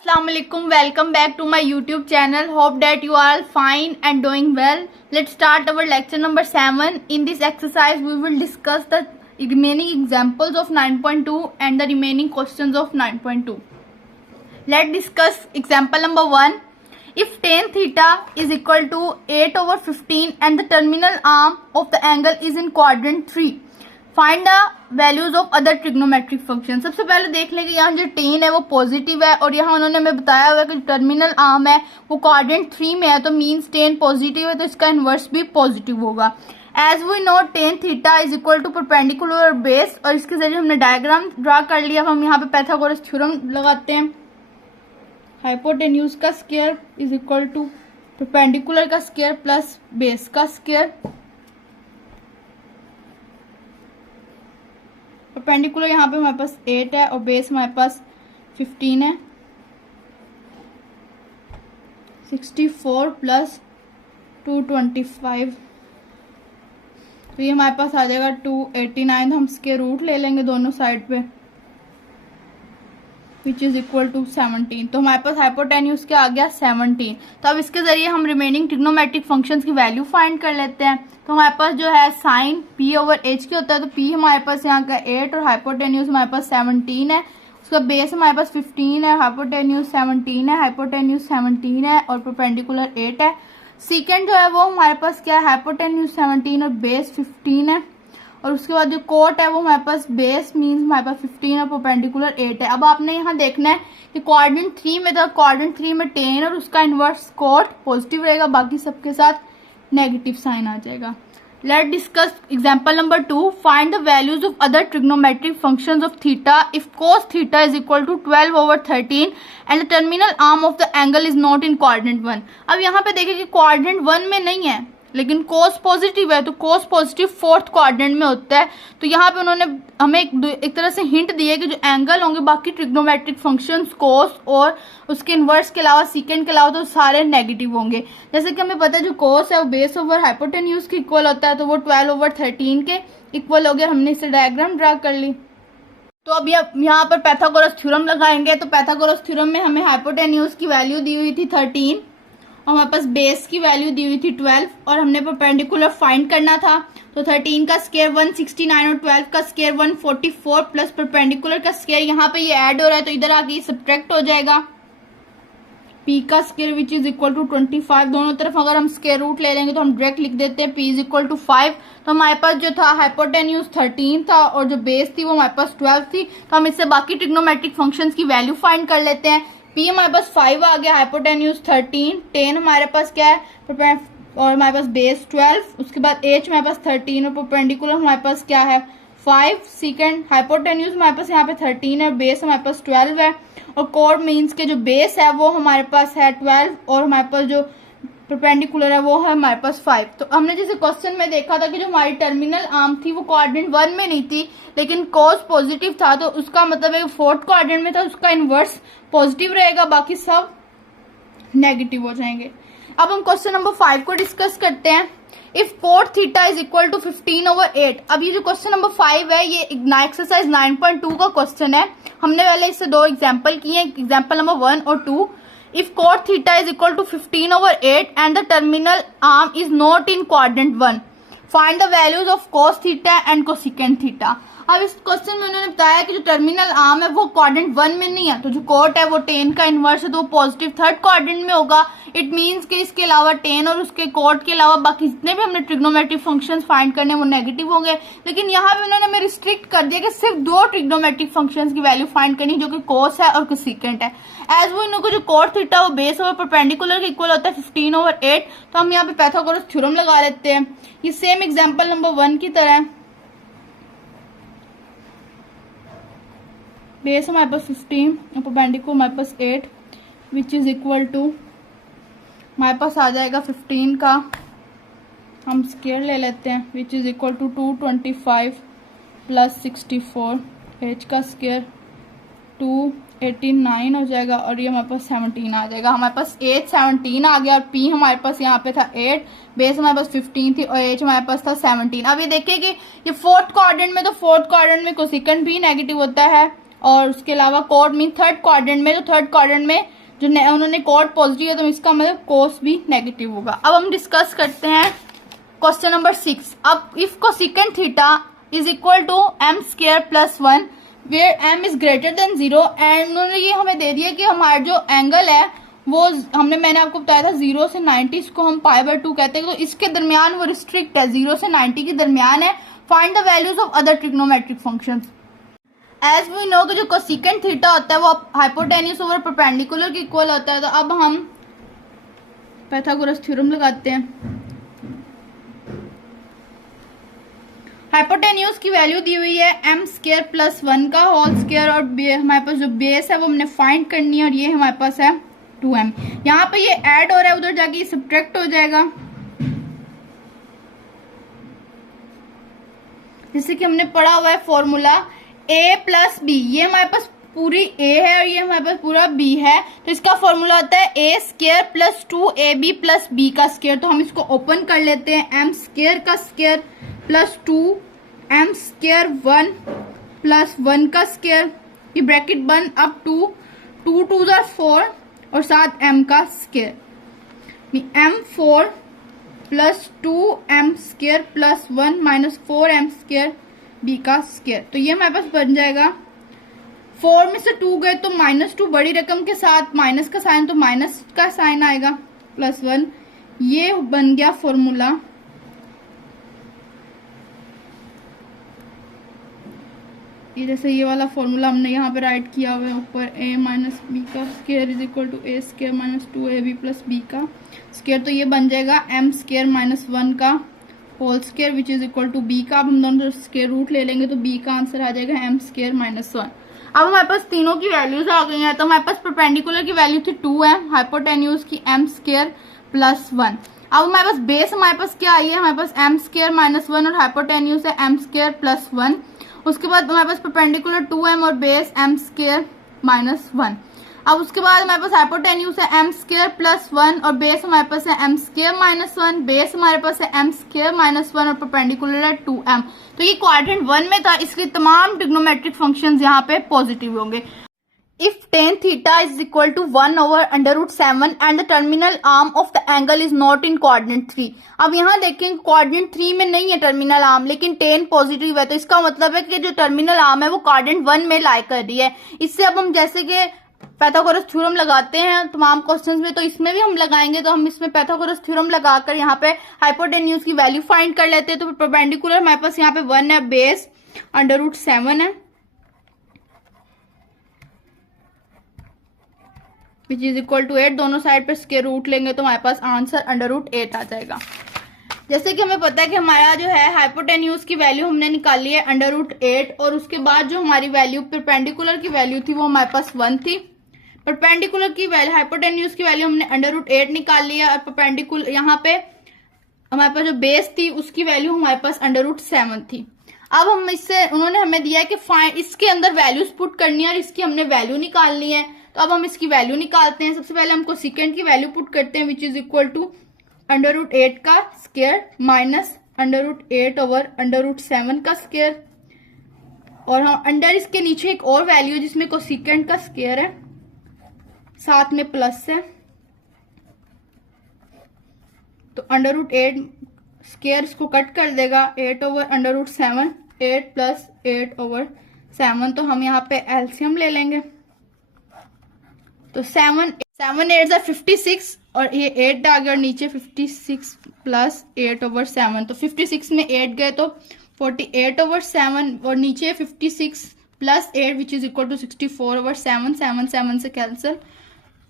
Assalamualaikum, welcome back to my YouTube channel. Hope that you are all fine and doing well. Let's start our lecture number 7. In this exercise we will discuss the remaining examples of 9.2 and the remaining questions of 9.2. Let's discuss example number 1. If tan theta is equal to 8 over 15 and the terminal arm of the angle is in quadrant 3, find the values of other trigonometric function. सबसे पहले देख लेंगे यहाँ जो ten है वो positive है और यहाँ उन्होंने हमें बताया हुआ है कि टर्मिनल आर्म है वो क्वाड्रेंट 3 में है, तो मीन्स टेन पॉजिटिव है तो इसका इन्वर्स भी पॉजिटिव होगा। As we know tan theta is equal to perpendicular base, और इसके जरिए हमने डायग्राम ड्रा कर लिया। हम यहाँ पे पाइथागोरस थ्योरम लगाते हैं। हाइपोटेन्यूज का square is equal to perpendicular का स्क्वायर प्लस बेस का स्क्वायर। परपेंडिकुलर यहाँ पे हमारे पास 8 है और बेस हमारे पास 15 है। 64 प्लस 225, तो ये हमारे पास आ जाएगा 289। हम इसके रूट ले लेंगे दोनों साइड पे, विच इज इक्वल टू 17। तो हमारे पास हाइपोटेन्यूज क्या आ गया 17। तो अब इसके जरिए हम रिमेनिंग ट्रिग्नोमेट्रिक फंक्शंस की वैल्यू फाइंड कर लेते हैं। तो हमारे पास जो है साइन p ओवर h की होता है, तो p हमारे पास यहाँ का 8 और हाइपोटेन्यूज हमारे पास 17 है। उसका बेस हमारे पास 15 है, हाइपोटेन्यूज 17 है, हाइपोटेन्यूज 17 है और परपेंडिकुलर 8 है। सेकेंड जो है वो हमारे पास क्या है, हाइपोटेन्यूज 17 और बेस 15 है। और उसके बाद जो कोट है वो हमारे पास बेस मीन्स हमारे पास 15 और परपेंडिकुलर 8 है। अब आपने यहाँ देखना है कि क्वाड्रेंट 3 में, तो क्वाड्रेंट 3 में टेन और उसका इनवर्स कोट पॉजिटिव रहेगा, बाकी सबके साथ नेगेटिव साइन आ जाएगा। Let discuss example number 2. Find the values of other trigonometric functions of theta if cos theta is equal to 12 over 13 and the terminal arm of the angle is not in quadrant 1. अब यहाँ पे देखिए कि quadrant 1 में नहीं है लेकिन cos positive है, तो cos पॉजिटिव फोर्थ क्वाड्रेंट में होता है। तो यहाँ पे उन्होंने हमें एक तरह से हिंट दिया कि जो एंगल होंगे बाकी ट्रिग्नोमेट्रिक फंक्शंस cos और उसके इनवर्स के अलावा सेकेंड के अलावा तो सारे नेगेटिव होंगे। जैसे कि हमें पता है जो cos है वो बेस ओवर हाइपोटेन्यूज के इक्वल होता है, तो वो 12 over 13 के इक्वल हो गया। हमने इसे डायग्राम ड्रा कर ली। तो अब यहाँ पर पाइथागोरस थ्योरम लगाएंगे। तो पाइथागोरस थ्योरम में हमें हाइपोटेन्यूज की वैल्यू दी हुई थी 13 और हमारे पास बेस की वैल्यू दी हुई थी 12 और हमने परपेंडिकुलर फाइंड करना था। तो 13 का स्क्वायर 169 और 12 का स्क्वायर 144 प्लस परपेंडिकुलर का स्क्वायर यहाँ पे ये ऐड हो रहा है तो इधर आके ये सब्ट्रैक्ट हो जाएगा। p का square which is equal to 25। दोनों तरफ अगर हम स्क्वायर रूट ले लेंगे तो हम डायरेक्ट लिख देते हैं p इज इक्वल टू 5। तो हमारे पास जो था हाइपोटेन्यूज 13 था और जो बेस थी वो हमारे पास 12 थी। तो हम इससे बाकी ट्रिग्नोमेट्रिक फंक्शंस की वैल्यू फाइंड कर लेते हैं। p हमारे पास 5 आ गया, हाइपोटेन्यूज 13, 10 हमारे पास क्या है और हमारे पास बेस 12, उसके बाद h हमारे पास 13 और परपेंडिकुलर हमारे पास क्या है 5। सेकंड हाइपोटेन्यूज हमारे पास यहाँ पे 13 है, बेस हमारे पास 12 है और कोड मीन्स के जो बेस है वो हमारे पास है 12 और हमारे पास जो परपेंडिकुलर है वो है हमारे पास 5। तो हमने जैसे क्वेश्चन में देखा था कि जो हमारी टर्मिनल आर्म थी वो क्वाड्रेंट 1 में नहीं थी लेकिन cos पॉजिटिव था, तो उसका मतलब है फोर्थ क्वाड्रेंट में था, उसका इनवर्स पॉजिटिव रहेगा, बाकी सब नेगेटिव हो जाएंगे। अब हम क्वेश्चन नंबर 5 को डिस्कस करते हैं। If cot theta is equal to 15 over 8। अब ये जो क्वेश्चन नंबर 5 है ये एक्सरसाइज 9.2 का क्वेश्चन है। हमने पहले इससे 2 एग्जाम्पल किए हैं, एग्जाम्पल नंबर 1 और 2। If cot theta is equal to 15 over 8 and the terminal arm is not in quadrant 1, find the values of cos theta and cosecant theta. अब इस क्वेश्चन में उन्होंने बताया कि जो टर्मिनल आर्म है वो क्वाड्रेंट 1 में नहीं है, तो जो कोट है वो 10 का इनवर्स है तो वो पॉजिटिव थर्ड क्वाड्रेंट में होगा। इट मींस कि इसके अलावा 10 और उसके कोट के अलावा बाकी जितने भी हमने ट्रिग्नोमेट्रिक फंक्शंस फाइंड करने वो नेगेटिव होंगे। लेकिन यहाँ पे उन्होंने हमें रिस्ट्रिक्ट कर दिया कि सिर्फ 2 ट्रिग्नोमेट्रिक फंक्शंस की वैल्यू फाइंड करनी जो कि कोस है और कोसेकेंट है। एज वो इनको जो कोट थीटा वो बेस और परपेंडिकुलर के इक्वल होता है 15 over 8। तो हम यहाँ पे पाइथागोरस थ्योरम लगा लेते हैं। ये सेम एग्जाम्पल नंबर 1 की तरह है। बेस हमारे पास 15 और परपेंडिकुलर हमारे पास 8 विच इज इक्वल टू हमारे पास आ जाएगा 15 का हम स्क्वायर ले लेते हैं which is equal to 225 plus 64, h का स्क्वायर 289 हो जाएगा और ये हमारे पास 17 आ जाएगा। हमारे पास h 17 आ गया और p हमारे पास यहाँ पे था 8, बेस हमारे पास 15 थी और h हमारे पास था 17। अब ये देखिए कि ये फोर्थ क्वाड्रेंट में, तो फोर्थ क्वाड्रेंट में कोसेकेंट भी नेगेटिव होता है और उसके अलावा कॉर्ड मीन थर्ड क्वाड्रेंट में, जो थर्ड क्वाड्रेंट में जो उन्होंने कॉर्ड पॉजिटिव है तो इसका मतलब कोस भी नेगेटिव होगा। अब हम डिस्कस करते हैं क्वेश्चन नंबर 6। अब if cosecant theta is equal to m square plus 1 where m is greater than 0 and उन्होंने ये हमें दे दिया कि हमारा जो एंगल है वो मैंने आपको बताया था 0 से 90, इसको हम π/2 कहते हैं, तो इसके दरमियान वो रिस्ट्रिक्ट है, 0 से 90 के दरमियान है। Find the values of other trigonometric functions. As we know कि जो कोसेकेंट थीटा होता है वो हाइपोटेन्यूज ओवर परपेंडिकुलर के इक्वल होता है। तो अब हम पाइथागोरस थ्योरम लगाते हैं। हाइपोटेन्यूज की वैल्यू दी हुई है m स्क्वायर प्लस 1 का होल स्क्वायर और हमारे पास जो बेस है वो हमने फाइंड करनी है और ये हमारे पास है 2m। यहाँ पे ये ऐड हो रहा है, उधर जाके ये सब्ट्रैक्ट हो जाएगा। जैसे कि हमने पढ़ा हुआ है फॉर्मूला a प्लस बी, ये हमारे पास पूरी a है और ये हमारे पास पूरा b है, तो इसका फॉर्मूला होता है a square plus 2ab plus b का स्क्वायर। तो हम इसको ओपन कर लेते हैं, m स्क्वायर का square plus 2m square 1 plus 1 का स्क्वायर, ये ब्रैकेट बंद, अब 2 2 जार 4 और साथ m का square, m4 plus 2m square plus 1 minus 4m square b का स्क्वायर। तो ये हमारे पास बन जाएगा, 4 में से 2 गए तो -2, बड़ी रकम के साथ माइनस का साइन तो माइनस का साइन आएगा, प्लस 1, ये बन गया फॉर्मूला। ये जैसे ये वाला फॉर्मूला हमने यहाँ पे राइट किया हुआ है ऊपर, a माइनस बी का square is equal to a square minus 2ab plus b का स्क्वायर। तो ये बन जाएगा m स्क्वायर माइनस 1 का whole square which is equal to b का। अब हम दोनों स्क्वायर रूट ले लेंगे तो b का आंसर आ जाएगा m स्क्वायर माइनस 1। अब हमारे पास तीनों की वैल्यूज आ गई हैं। तो हमारे पास परपेंडिकुलर की वैल्यू थी 2m, हाइपोटेन्यूज की m स्क्वायर प्लस 1। अब हमारे पास बेस हमारे पास क्या आई है, हमारे पास m स्क्वायर माइनस 1 और हाइपोटेन्यूज है m स्क्वायर प्लस 1। उसके बाद हमारे पास परपेंडिकुलर 2m और बेस m स्क्वायर माइनस 1। अब उसके बाद हमारे पास हाइपोटेन्यूज है m स्क्वायर प्लस 1 और बेस हमारे पास है m स्क्वायर माइनस 1, बेस हमारे पास है m स्क्वायर माइनस 1 और परपेंडिकुलर है 2m। तो ये क्वाड्रेंट 1 में था, इसलिए तमाम ट्रिग्नोमेट्रिक फंक्शंस यहाँ पे पॉजिटिव होंगे। If tan theta is equal to 1 over under root 7 and the terminal arm of the angle is not in quadrant 3। अब यहाँ देखें क्वाड्रेंट 3 में नहीं है टर्मिनल आर्म, लेकिन tan पॉजिटिव है, तो इसका मतलब है कि जो टर्मिनल आर्म है वो क्वाड्रेंट 1 में लाई कर रही है। इससे अब हम जैसे कि पाइथागोरस थ्योरम लगाते हैं तमाम क्वेश्चंस में, तो इसमें भी हम लगाएंगे। तो हम इसमें पाइथागोरस थ्योरम लगाकर यहाँ पे हाइपोटेन्यूज की वैल्यू फाइंड कर लेते हैं। तो परपेंडिकुलर हमारे पास यहाँ पे 1 है, बेस अंडर रूट 7 है विच इज इक्वल टू 8। दोनों साइड पर स्क्वायर रूट लेंगे तो हमारे पास आंसर अंडर रूट 8 आ जाएगा। जैसे कि हमें पता है कि हमारा जो है हाइपोटेन्यूज की वैल्यू हमने निकाली है अंडर रूट 8 और उसके बाद जो हमारी वैल्यू परपेंडिकुलर की वैल्यू थी वो हमारे पास 1 थी। परपेंडिकुलर की वैल्यू हाइपोटेन्यूज की वैल्यू हमने अंडर रूट 8 निकाल लिया और परपेंडिकुलर यहाँ पे हमारे पास जो बेस थी उसकी वैल्यू हमारे पास अंडर रूट 7 थी। अब हम इससे उन्होंने हमें दिया है कि फाइंड इसके अंदर वैल्यूज पुट करनी है और इसकी हमने वैल्यू निकालनी है। तो अब हम इसकी वैल्यू निकालते हैं। सबसे पहले हम कोसेकेंट की वैल्यू पुट करते हैं which is equal to under root 8 का square minus under root 8 over under root 7 का स्क्वायर, और हम अंडर इसके नीचे एक और वैल्यू है जिसमें कोसेकेंट का स्क्वायर है, साथ में प्लस है। तो अंडर रूट 8 स्क्वायर इसको कट कर देगा, 8 over under root 7, 8 plus 8 over 7। तो हम यहाँ पे एलसीएम ले लेंगे। तो 7 8 56 और ये 8 आ गया और नीचे 56 प्लस 8 ओवर 7। तो 56 में 8 गए तो 48 ओवर 7 और नीचे 56 plus 8 which is equal to 64 over 7। 7 7 से cancel,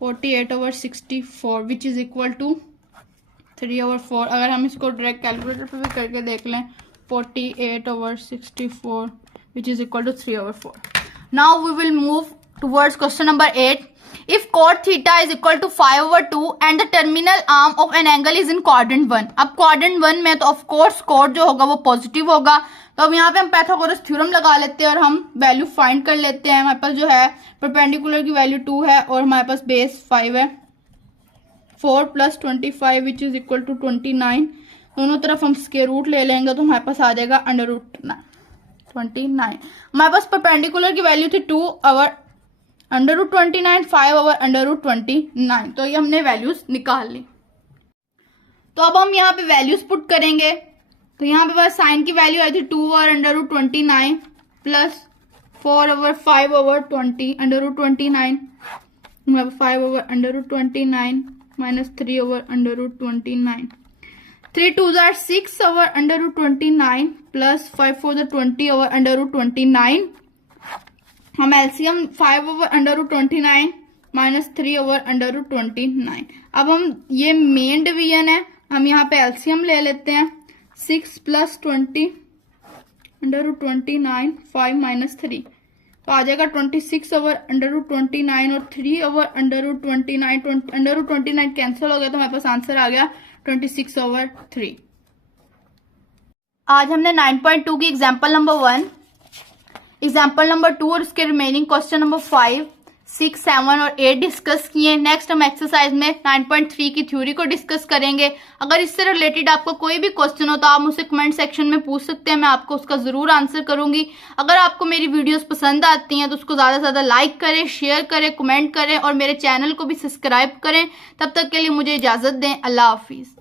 48 over 64 which is equal to 3 over 4। अगर हम इसको डायरेक्ट कैलकुलेटर पे भी करके देख लें, 48 over 64 which is equal to 3 over 4। Now we will move towards question number 8। If cot theta is equal to 5 over 2 and the terminal arm of an angle is in quadrant 1। अब quadrant 1 में तो of course cot जो होगा वो positive होगा। तो अब यहाँ पे हम पाइथागोरस थ्योरम लगा लेते हैं और हम वैल्यू फाइंड कर लेते हैं। हमारे पास जो है परपेंडिकुलर की वैल्यू 2 है और हमारे पास बेस 5 है। 4 plus 25 which is equal to 29। दोनों तरफ हम स्क्वायर रूट ले लेंगे तो हमारे पास आ जाएगा अंडर रूट 9। 29। हमारे पास परपेंडिकुलर की वैल्यू थी 2 over under root 29, 5 over under root 29। तो ये हमने वैल्यूज निकाल ली। तो अब हम यहाँ पे वैल्यूज पुट करेंगे। तो यहाँ पे बस साइन की वैल्यू आई थी 2 over under root 29 plus 4 over 5 over 20 under root 29, 5 over under root 29 minus 3 over under root 29। 3 2s are 6 over under root 29 plus 5 4s are 20 over under root 29। हम LCM 5 over under root 29 minus 3 over under root 29। अब हम ये main division है, हम यहाँ पे LCM ले लेते हैं। 6 प्लस 20 अंडर रूट 29, 5 माइनस 3 तो आ जाएगा 26 ओवर अंडर रूट 29 और 3 over under root 29। Under root 29 cancel हो गया तो हमारे पास आंसर आ गया 26 ओवर 3। आज हमने 9.2 की एग्जाम्पल नंबर 1, एग्जाम्पल नंबर 2 और उसके रिमेनिंग क्वेश्चन नंबर 5, 6, 7 और 8 डिस्कस किए। नेक्स्ट हम एक्सरसाइज में 9.3 की थ्योरी को डिस्कस करेंगे। अगर इससे रिलेटेड आपको कोई भी क्वेश्चन हो तो आप मुझसे कमेंट सेक्शन में पूछ सकते हैं, मैं आपको उसका जरूर आंसर करूंगी। अगर आपको मेरी वीडियोस पसंद आती हैं तो उसको ज्यादा से ज्यादा लाइक करें, शेयर करें, कमेंट करें और मेरे चैनल को भी सब्सक्राइब करें। तब तक के लिए मुझे इजाजत दें। अल्लाह हाफिज।